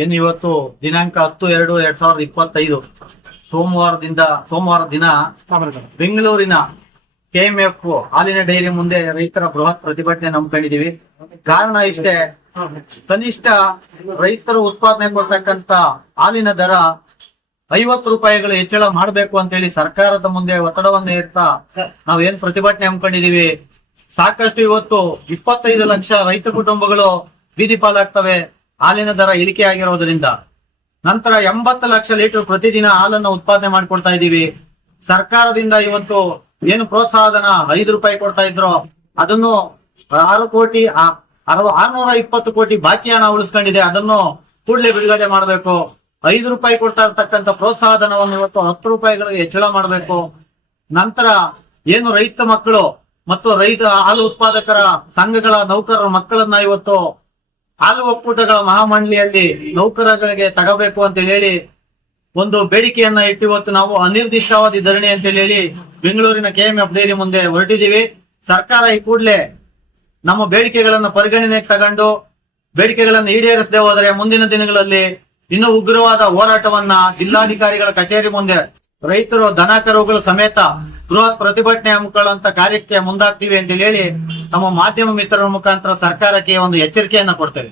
ಏನು ಇವತ್ತು ದಿನಾಂಕ 10/2/2025 ಸೋಮವಾರ ದಿನ ಬೆಂಗಳೂರಿನ ಕೆಎಂಎಫ್ ಹಾಲಿನ ಡೈರಿ ಮುಂದೆ ರೈತರ ಬೃಹತ್ ಪ್ರತಿಭಟನೆ ನಂಬ್ಕೊಂಡಿದೀವಿ. ಕಾರಣ ಇಷ್ಟೇ, ಕನಿಷ್ಠ ರೈತರು ಉತ್ಪಾದನೆ ಕೊಡ್ತಕ್ಕಂತ ಹಾಲಿನ ದರ 50 ರೂಪಾಯಿಗಳು ಹೆಚ್ಚಳ ಮಾಡಬೇಕು ಅಂತ ಹೇಳಿ ಸರ್ಕಾರದ ಮುಂದೆ ಒತ್ತಡವನ್ನ ಇರ್ತಾ ನಾವೇನ್ ಪ್ರತಿಭಟನೆ ಹಮ್ಮಿಕೊಂಡಿದೀವಿ. ಸಾಕಷ್ಟು ಇವತ್ತು 25 ಲಕ್ಷ ರೈತ ಕುಟುಂಬಗಳು ಬೀದಿ ಪಾಲಾಗ್ತವೆ ಹಾಲಿನ ದರ ಇಳಿಕೆ ಆಗಿರೋದ್ರಿಂದ. ನಂತರ 80 ಲಕ್ಷ ಲೀಟರ್ ಪ್ರತಿದಿನ ಹಾಲನ್ನು ಉತ್ಪಾದನೆ ಮಾಡ್ಕೊಳ್ತಾ ಇದೀವಿ. ಸರ್ಕಾರದಿಂದ ಇವತ್ತು ಏನು ಪ್ರೋತ್ಸಾಹಧನ 5 ರೂಪಾಯಿ ಕೊಡ್ತಾ ಇದ್ರು, ಅದನ್ನು 620 ಕೋಟಿ ಬಾಕಿ ಹಣ ಉಳಿಸ್ಕೊಂಡಿದೆ. ಅದನ್ನು ಕೂಡಲೇ ಬಿಡುಗಡೆ ಮಾಡಬೇಕು. 5 ರೂಪಾಯಿ ಕೊಡ್ತಾ ಇರ್ತಕ್ಕಂಥ ಪ್ರೋತ್ಸಾಹಧನವನ್ನು ಇವತ್ತು 10 ರೂಪಾಯಿಗಳಿಗೆ ಹೆಚ್ಚಳ ಮಾಡಬೇಕು. ನಂತರ ಏನು ರೈತ ಮಕ್ಕಳು ಮತ್ತು ರೈತ ಹಾಲು ಉತ್ಪಾದಕರ ಸಂಘಗಳ ನೌಕರರ ಮಕ್ಕಳನ್ನ ಇವತ್ತು ಹಾಲು ಒಕ್ಕೂಟಗಳ ಮಹಾಮಂಡಳಿಯಲ್ಲಿ ನೌಕರರಿಗೆ ತಗಬೇಕು ಅಂತ ಹೇಳಿ ಒಂದು ಬೇಡಿಕೆಯನ್ನ ಇಟ್ಟು ಇವತ್ತು ನಾವು ಅನಿರ್ದಿಷ್ಟಾವಧಿ ಧರಣಿ ಅಂತ ಹೇಳಿ ಬೆಂಗಳೂರಿನ ಕೆಎಂಎಫ್ ಡೈರಿ ಮುಂದೆ ಹೊರಟಿದ್ದೀವಿ. ಸರ್ಕಾರ ಈ ಕೂಡಲೇ ನಮ್ಮ ಬೇಡಿಕೆಗಳನ್ನ ಪರಿಗಣನೆಗೆ ತಗೊಂಡು ಬೇಡಿಕೆಗಳನ್ನು ಈಡೇರಿಸದೆ ಹೋದರೆ ಮುಂದಿನ ದಿನಗಳಲ್ಲಿ ಇನ್ನೂ ಉಗ್ರವಾದ ಹೋರಾಟವನ್ನ ಜಿಲ್ಲಾಧಿಕಾರಿಗಳ ಕಚೇರಿ ಮುಂದೆ ರೈತರು ದನ ಕರುಗಳು ಸಮೇತ ಬೃಹತ್ ಪ್ರತಿಭಟನೆ ಹಮ್ಮಿಕೊಳ್ಳುವಂತ ಕಾರ್ಯಕ್ಕೆ ಮುಂದಾಗ್ತೀವಿ ಅಂತ ಹೇಳಿ ನಮ್ಮ ಮಾಧ್ಯಮ ಮಿತ್ರರ ಮುಖಾಂತರ ಸರ್ಕಾರಕ್ಕೆ ಒಂದು ಎಚ್ಚರಿಕೆಯನ್ನ ಕೊಡ್ತೇವೆ.